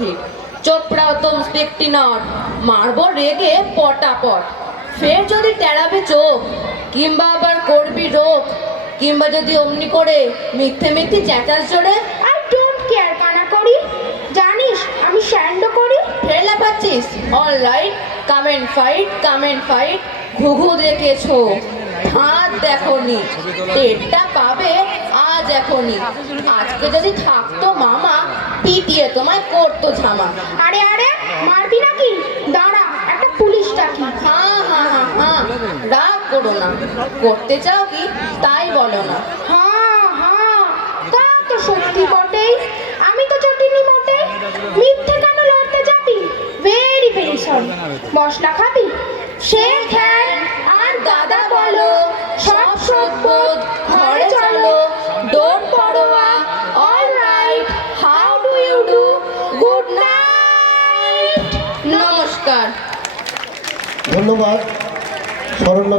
ঠিক চোপড়াও তুম স্পিকটি নট মারবো রেগে পটাপট ফের যদি টেরাবে চোখ কিংবা আবার করবি রোগ কিংবা যদি অমনি করে মিথ্যে মিথ্যে চেঁচাস জোরে আই ডোন্ট কেয়ার কানা করি জানিস আমি স্যান্ডো করি ফের লাফাচ্ছিস অলরাইট কাম এন্ড ফাইট ঘুঘু দেখেছো হাত দেখনি টেরটা পাবে আজ এখনই আজকে যদি থাকতো মামা পিটিয়ে তোমায় করতো ঝামা আরে আরে মারবি নাকি দাঁড়া একটা পুলিশ ডাকি হ্যাঁ হ্যাঁ হ্যাঁ হ্যাঁ রাগ করো না করতে চাও কি তাই বলো না হ্যাঁ হ্যাঁ তা তো সত্যি বটেই আমি তো চটিনি মোটেই মিথ্যে কেন লড়তে যাবি ভেরি ভেরি সরি মশলা খাবি সে খ্যান আর দাদা বলো সব সভ্যত ঘরে চলো ডোন্ট পরোয়া alright how do you do good night নমস্কার ধন্যবাদ শরণ্য